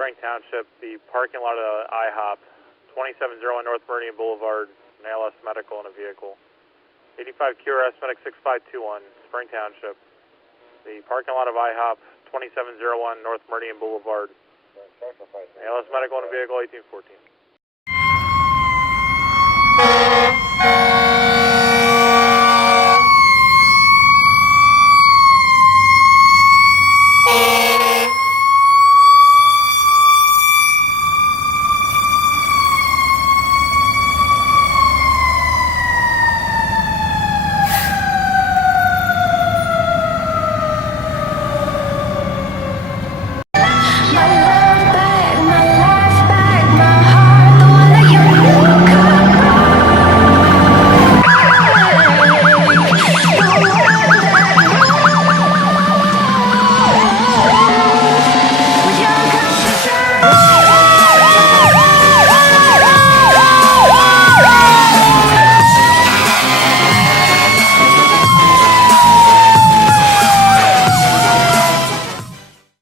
Spring Township, the parking lot of IHOP, 2701 North Meridian Boulevard, an ALS medical in a vehicle. 85 QRS medic 6521, Spring Township. The parking lot of IHOP, 2701 North Meridian Boulevard, ALS medical in a vehicle, 1814.